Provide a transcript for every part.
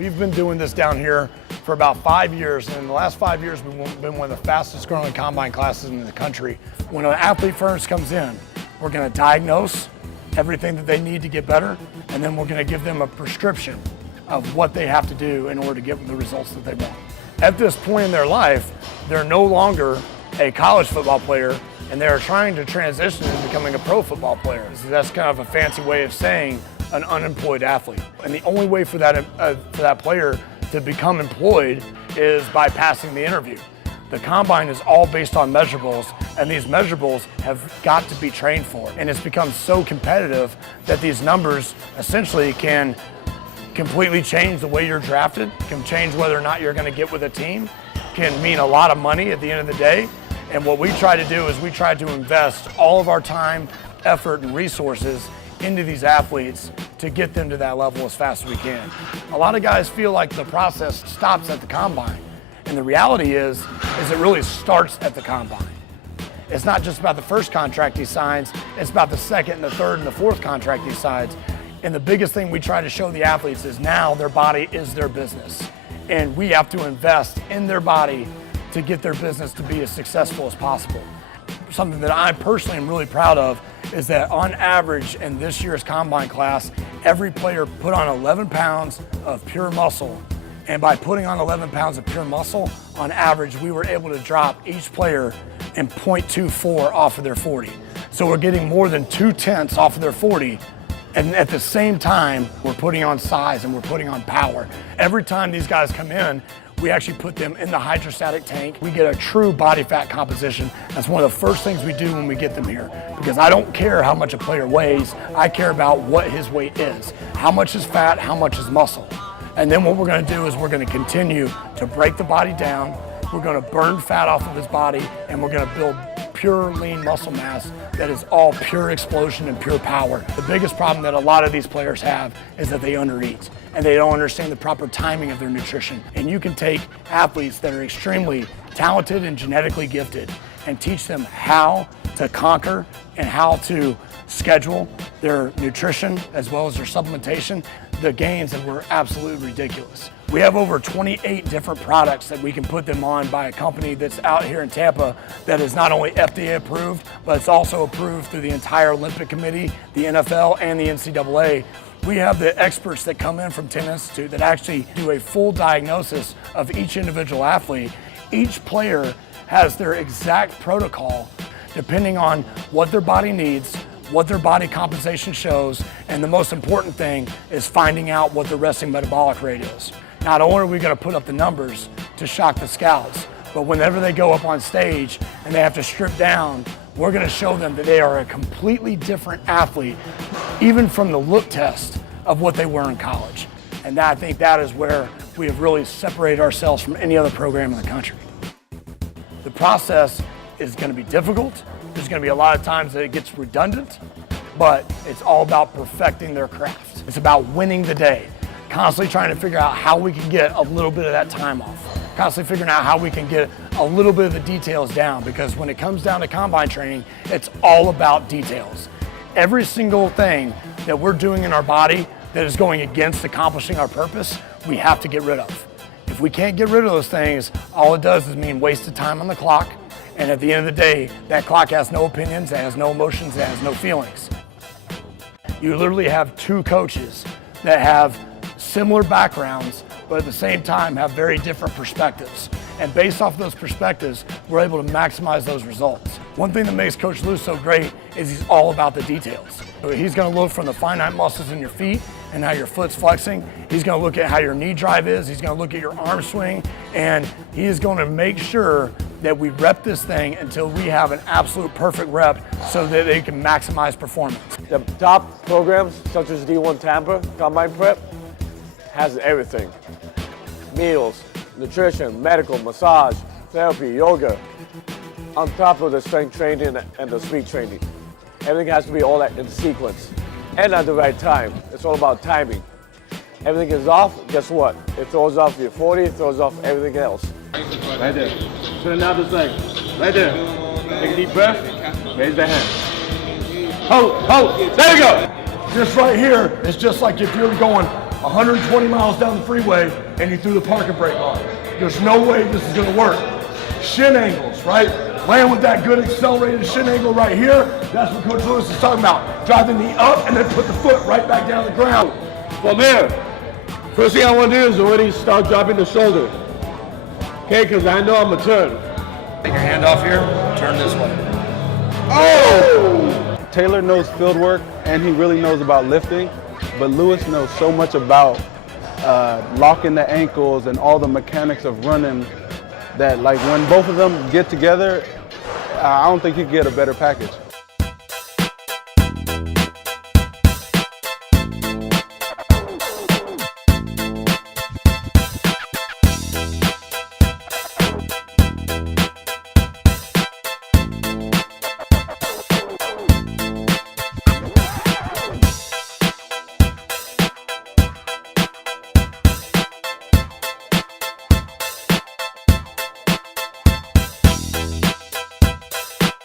We've been doing this down here for about 5 years, and in the last 5 years, we've been one of the fastest growing combine classes in the country. When an athlete first comes in, we're gonna diagnose everything that they need to get better, and then we're gonna give them a prescription of what they have to do in order to get the results that they want. At this point in their life, they're no longer a college football player, and they're trying to transition into becoming a pro football player. That's kind of a fancy way of saying an unemployed athlete. And the only way for that player to become employed is by passing the interview. The combine is all based on measurables, and these measurables have got to be trained for. And it's become so competitive that these numbers essentially can completely change the way you're drafted, can change whether or not you're gonna get with a team, can mean a lot of money at the end of the day. And what we try to do is we try to invest all of our time, effort, and resources into these athletes to get them to that level as fast as we can. A lot of guys feel like the process stops at the combine. And the reality is it really starts at the combine. It's not just about the first contract he signs, it's about the second and the third and the fourth contract he signs. And the biggest thing we try to show the athletes is now their body is their business. And we have to invest in their body to get their business to be as successful as possible. Something that I personally am really proud of is that on average in this year's combine class, every player put on 11 pounds of pure muscle. And by putting on 11 pounds of pure muscle, on average, we were able to drop each player in 0.24 off of their 40. So we're getting more than 2/10 off of their 40. And at the same time, we're putting on size and we're putting on power. Every time these guys come in, we actually put them in the hydrostatic tank. We get a true body fat composition. That's one of the first things we do when we get them here. Because I don't care how much a player weighs, I care about what his weight is. How much is fat, how much is muscle. And then what we're gonna do is we're gonna continue to break the body down, we're gonna burn fat off of his body, and we're gonna build pure lean muscle mass that is all pure explosion and pure power. The biggest problem that a lot of these players have is that they undereat and they don't understand the proper timing of their nutrition. And you can take athletes that are extremely talented and genetically gifted and teach them how to conquer and how to schedule their nutrition as well as their supplementation. The gains that were absolutely ridiculous. We have over 28 different products that we can put them on by a company that's out here in Tampa that is not only FDA approved, but it's also approved through the entire Olympic Committee, the NFL, and the NCAA. We have the experts that come in from Tennis Institute that actually do a full diagnosis of each individual athlete. Each player has their exact protocol depending on what their body needs, what their body compensation shows, and the most important thing is finding out what the resting metabolic rate is. Not only are we gonna put up the numbers to shock the scouts, but whenever they go up on stage and they have to strip down, we're gonna show them that they are a completely different athlete, even from the look test of what they were in college. And I think that is where we have really separated ourselves from any other program in the country. The process is gonna be difficult. There's gonna be a lot of times that it gets redundant, but it's all about perfecting their craft. It's about winning the day, constantly trying to figure out how we can get a little bit of that time off, constantly figuring out how we can get a little bit of the details down, because when it comes down to combine training, it's all about details. Every single thing that we're doing in our body that is going against accomplishing our purpose, we have to get rid of. If we can't get rid of those things, all it does is mean wasted time on the clock. And at the end of the day, that clock has no opinions, it has no emotions, it has no feelings. You literally have two coaches that have similar backgrounds, but at the same time have very different perspectives. And based off those perspectives, we're able to maximize those results. One thing that makes Coach Lou so great is he's all about the details. He's gonna look from the finite muscles in your feet and how your foot's flexing. He's gonna look at how your knee drive is. He's gonna look at your arm swing. And he is gonna make sure that we rep this thing until we have an absolute perfect rep so that they can maximize performance. The top programs, such as D1 Tampa, Combine Prep, has everything. Meals, nutrition, medical, massage, therapy, yoga, on top of the strength training and the speed training. Everything has to be all that in sequence and at the right time. It's all about timing. Everything is off, guess what? It throws off your 40, it throws off everything else. Right there. Turn out this leg. Right there. Take a deep breath. Raise the hand. Hold. There you go. This right here is just like if you're going 120 miles down the freeway and you threw the parking brake on. There's no way this is gonna work. Shin angles, right? Land with that good accelerated shin angle right here. That's what Coach Lewis is talking about. Drive the knee up and then put the foot right back down the ground. From there, first thing I want to do is already start dropping the shoulder. Okay, because I know I'm a turn. Take your hand off here, turn this way. Oh! Taylor knows field work and he really knows about lifting, but Lewis knows so much about locking the ankles and all the mechanics of running that, like, when both of them get together, I don't think you can get a better package.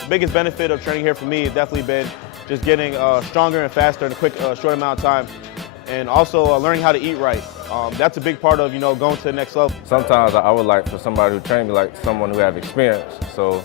The biggest benefit of training here for me has definitely been just getting stronger and faster in a quick, short amount of time, and also learning how to eat right. That's a big part of, going to the next level. Sometimes I would like for somebody who trained me, like someone who have experience, so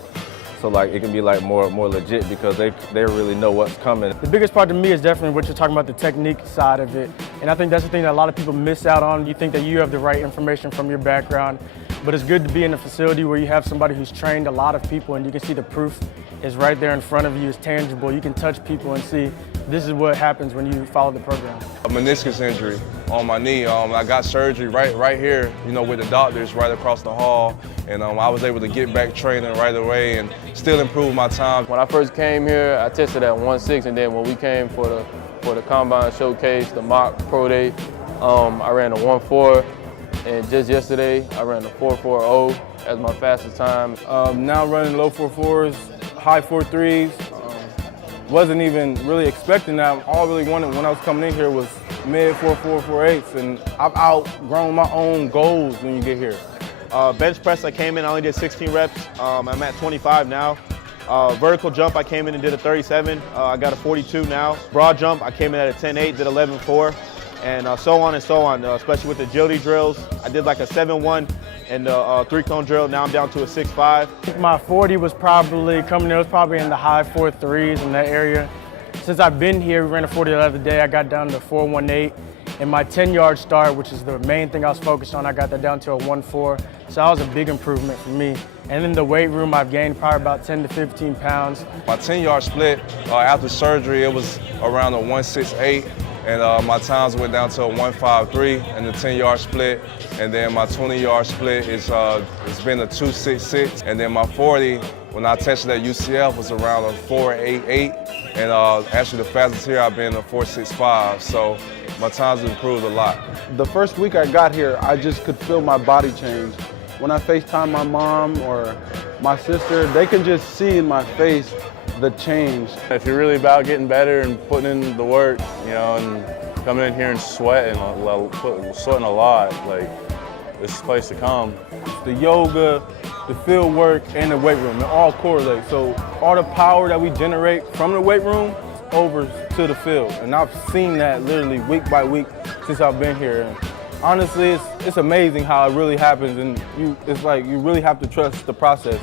like it can be like more legit because they really know what's coming. The biggest part to me is definitely what you're talking about, the technique side of it, and I think that's the thing that a lot of people miss out on. You think that you have the right information from your background, but it's good to be in a facility where you have somebody who's trained a lot of people and you can see the proof is right there in front of you, it's tangible. You can touch people and see this is what happens when you follow the program. A meniscus injury on my knee. I got surgery right here, with the doctors right across the hall, and I was able to get back training right away and still improve my time. When I first came here, I tested at 1.6, and then when we came for the combine showcase, the mock pro day, I ran a 1.4, and just yesterday I ran a 4.40 as my fastest time. Now running low 4.4s, high 4.3s. Wasn't even really expecting that. All I really wanted when I was coming in here was mid 4.4, 4.8s, and I've outgrown my own goals when you get here. Bench press, I came in, I only did 16 reps. I'm at 25 now. Vertical jump, I came in and did a 37. I got a 42 now. Broad jump, I came in at a 10.8, did 11.4, and so on and so on, especially with the agility drills. I did like a 7.1 and a 3-cone drill. Now I'm down to a 6.5. My 40 was probably coming in, it was probably in the high 4.3s in that area. Since I've been here, we ran a 40 the other day, I got down to 4.18. And my 10-yard start, which is the main thing I was focused on, I got that down to a 1.4. So that was a big improvement for me. And in the weight room, I've gained probably about 10 to 15 pounds. My 10-yard split, after surgery, it was around a 1.68, and my times went down to a 1.53 in the 10-yard split. And then my 20-yard split it's been a 2.66. And then my 40, when I tested at UCF, was around a 4.88. And actually the fastest here I've been a 4.65. So my times have improved a lot. The first week I got here, I just could feel my body change. When I FaceTime my mom or my sister, they can just see in my face the change. If you're really about getting better and putting in the work, and coming in here and sweating a lot, like, this is the place to come. The yoga, the field work, and the weight room, they all correlate. So all the power that we generate from the weight room over to the field. And I've seen that literally week by week since I've been here. And honestly, it's amazing how it really happens, and it's like you really have to trust the process.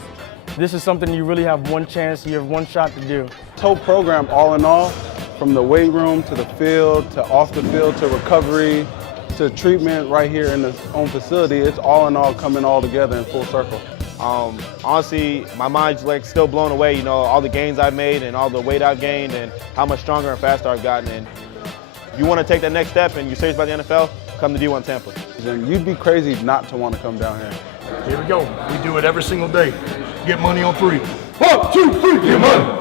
This is something you really have one chance, you have one shot to do. This whole program, all in all, from the weight room to the field, to off the field, to recovery, to treatment right here in this own facility, it's all in all coming all together in full circle. Honestly, my mind's like still blown away, all the gains I've made and all the weight I've gained and how much stronger and faster I've gotten. And if you want to take that next step and you're serious about the NFL, come to D1 Tampa. And you'd be crazy not to want to come down here. Here we go. We do it every single day. Get money on 3. 1, 2, 3, get money.